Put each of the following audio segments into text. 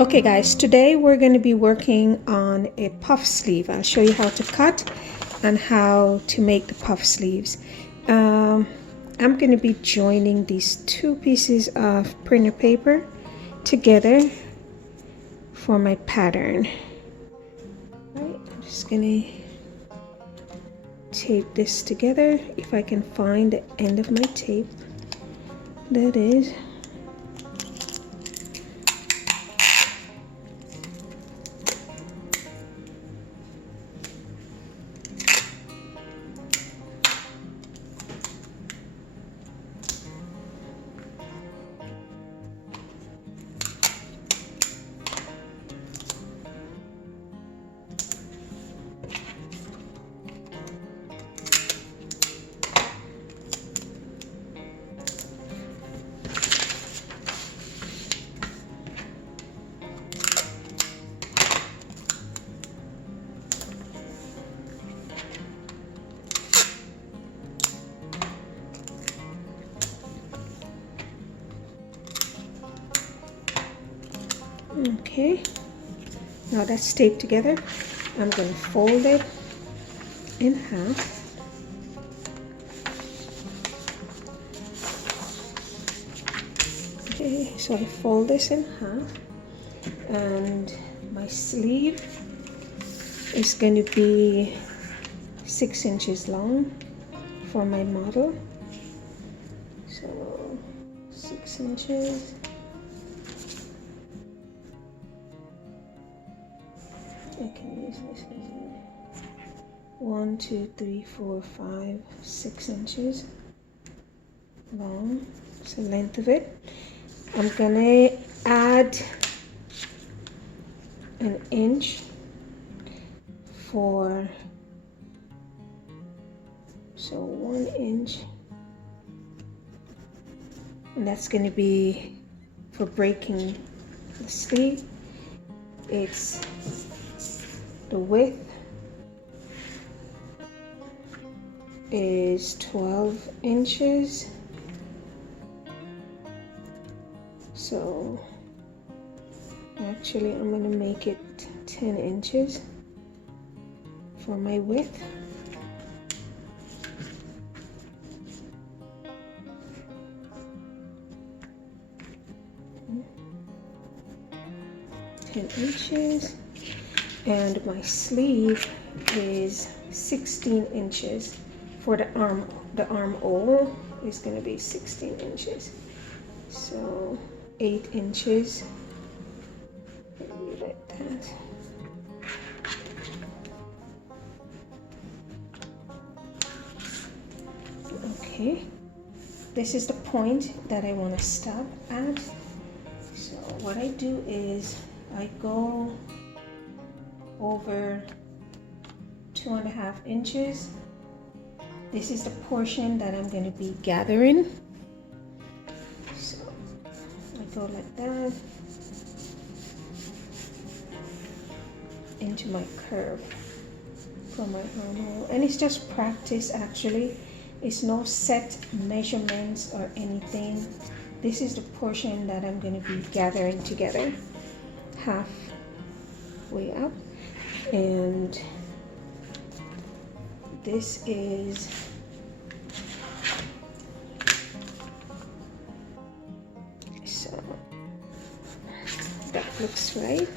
Okay guys, today we're going to be working on a puff sleeve. I'll show you how to cut and how to make the puff sleeves. I'm going to be joining these two pieces of printer paper together for my pattern. Right, I'm just going to tape this together if I can find the end of my tape. That is. Okay, now that's taped together. I'm going to fold it in half. Okay, so I fold this in half, and my sleeve is going to be 6 inches long for my model. So 6 inches. I can use this as 1, 2, 3, 4, 5, 6 inches long. It's the length of it. I'm gonna add an inch for, so 1 inch, and that's gonna be for breaking the sleeve. It's the width is 12 inches. So actually I'm going to make it 10 inches for my width. .10 inches. And my sleeve is 16 inches. For the armhole is going to be 16 inches. So 8 inches. Maybe like that. Okay. This is the point that I want to stop at. So what I do is I go over 2.5 inches. This is the portion that I'm going to be gathering. So I go like that into my curve for my armhole, and it's just practice actually. It's no set measurements or anything. This is the portion that I'm going to be gathering together halfway up, and this is so that looks right,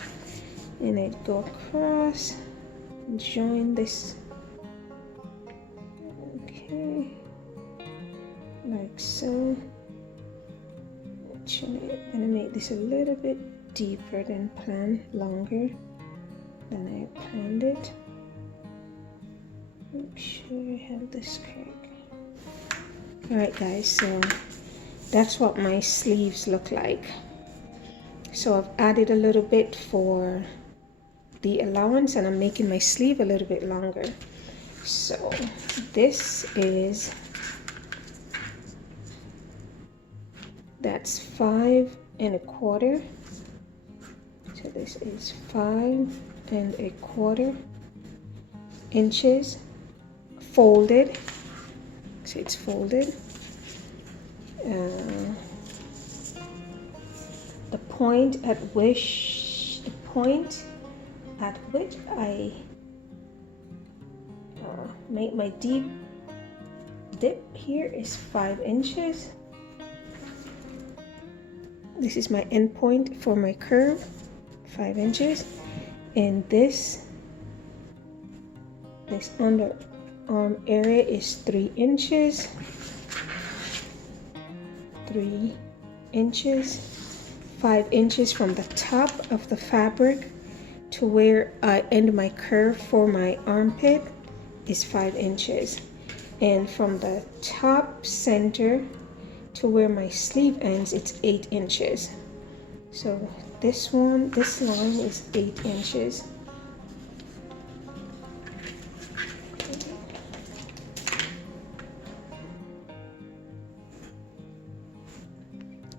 and I go across and join this, okay, like so. Actually, I'm gonna make this a little bit deeper than planned, longer than I planned it. Make sure I have this correct. Alright guys, so that's what my sleeves look like. So I've added a little bit for the allowance, and I'm making my sleeve a little bit longer. So this is, that's 5 1/4. So this is 5 1/4 inches folded. So it's folded. The point at which point at which I make my deep dip here is 5 inches. This is my end point for my curve, 5 inches, and this underarm area is 3 inches. 3 inches, 5 inches from the top of the fabric to where I end my curve for my armpit is 5 inches, and from the top center to where my sleeve ends it's 8 inches. So this line is 8 inches.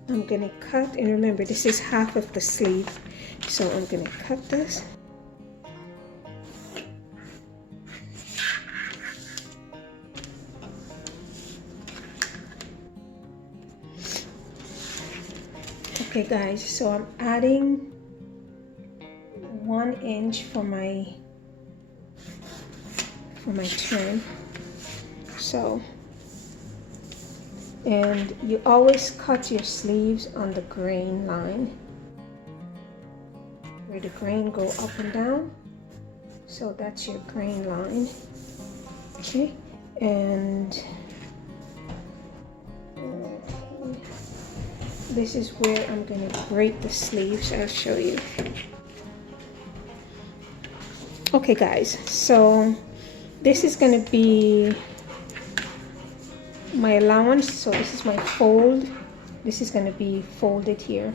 I'm gonna cut, and remember this is half of the sleeve, so I'm gonna cut this. Okay guys, so I'm adding 1 inch for my trim. So, and you always cut your sleeves on the grain line, where the grain go up and down. So that's your grain line. Okay, and this is where I'm going to break the sleeves. I'll show you. Okay guys, so this is going to be my allowance. So this is my fold. This is going to be folded here.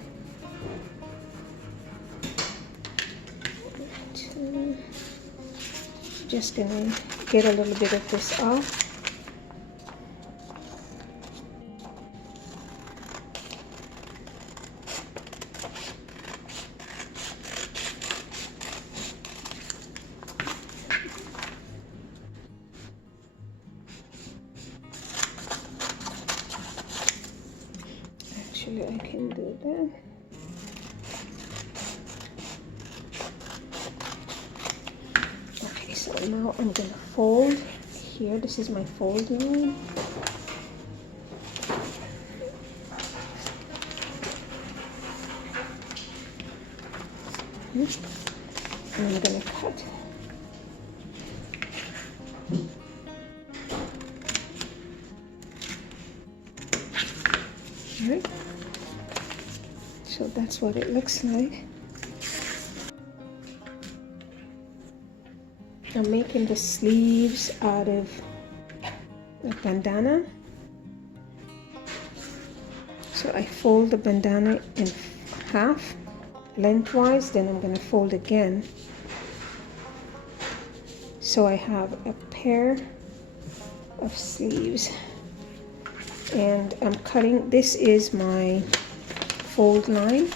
Just going to get a little bit of this off. Actually, I can do that. Okay, so now I'm gonna fold here. This is my fold line. And I'm gonna cut. Alright, so that's what it looks like. I'm making the sleeves out of a bandana. So I fold the bandana in half lengthwise, then I'm going to fold again. So I have a pair of sleeves. And I'm cutting, this is my fold line.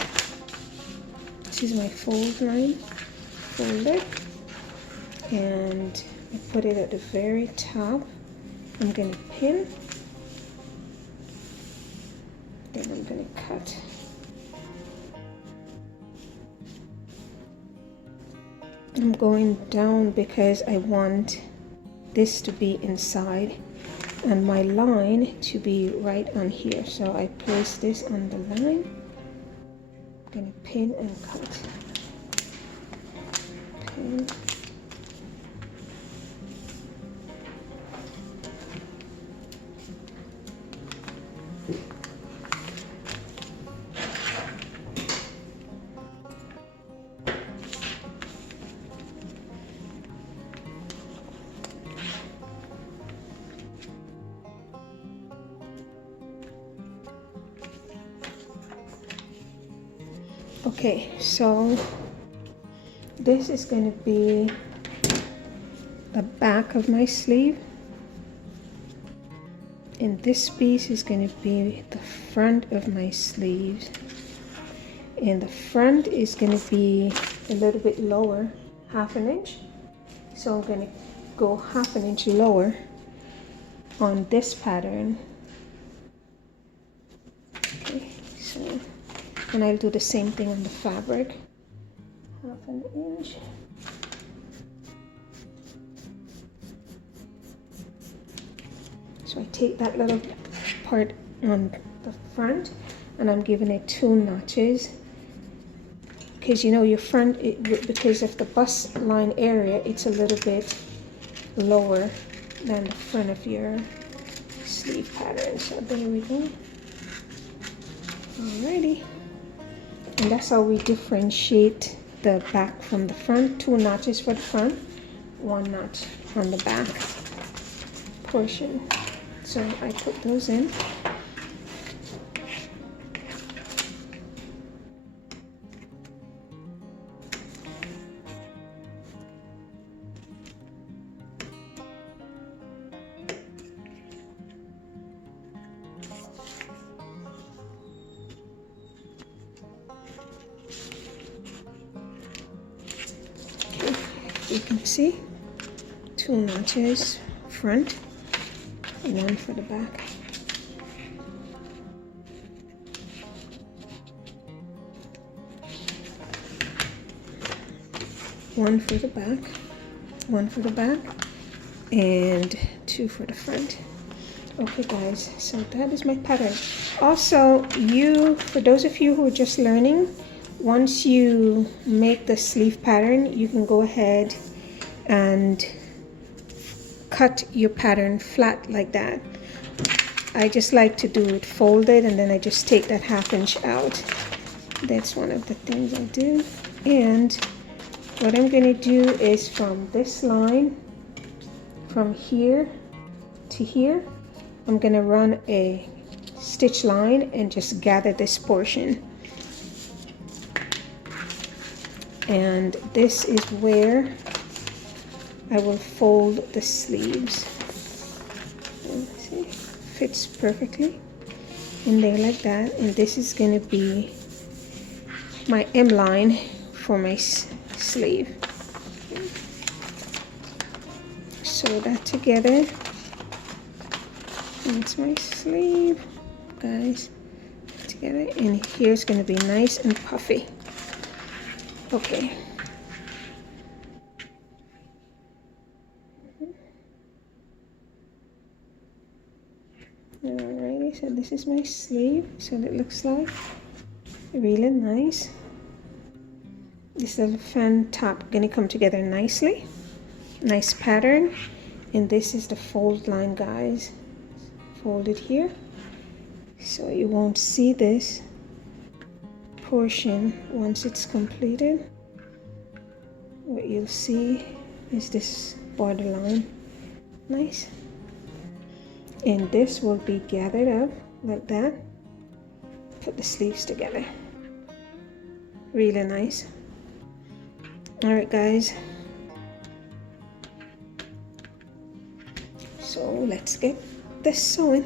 This is my fold line, folded. And I put it at the very top. I'm going to pin. Then I'm going to cut. I'm going down because I want this to be inside and my line to be right on here. So I place this on the line. I'm going to pin and cut. Pin. Okay, so this is going to be the back of my sleeve, and this piece is going to be the front of my sleeves, and the front is going to be a little bit lower, half an inch. So I'm going to go half an inch lower on this pattern. Okay, so and I'll do the same thing on the fabric. 1/2 inch. So I take that little part on the front and I'm giving it 2 notches, because you know your front, because of the bust line area, it's a little bit lower than the front of your sleeve pattern. So there we go. Alrighty, and that's how we differentiate the back from the front. 2 notches for the front, 1 notch on the back portion. So I put those in. You can see 2 notches front, 1 for the back. One for the back, 1 for the back, and 2 for the front. Okay guys, so that is my pattern. Also, for those of you who are just learning, once you make the sleeve pattern, you can go ahead and cut your pattern flat like that. I just like to do it folded, and then I just take that 1/2 inch out. That's one of the things I do. And what I'm going to do is from this line, from here to here, I'm going to run a stitch line and just gather this portion. And this is where I will fold the sleeves. See, fits perfectly in there like that. And this is going to be my M line for my sleeve. Sew that together. That's my sleeve, guys. Together, and here's going to be nice and puffy. Okay. Alrighty, so this is my sleeve. So it looks like really nice. This little fan top gonna come together nicely. Nice pattern. And this is the fold line, guys. Fold it here, so you won't see this portion once it's completed. What you'll see is this border line. Nice. And this will be gathered up like that. Put the sleeves together. Really nice. Alright guys, so let's get this sewing.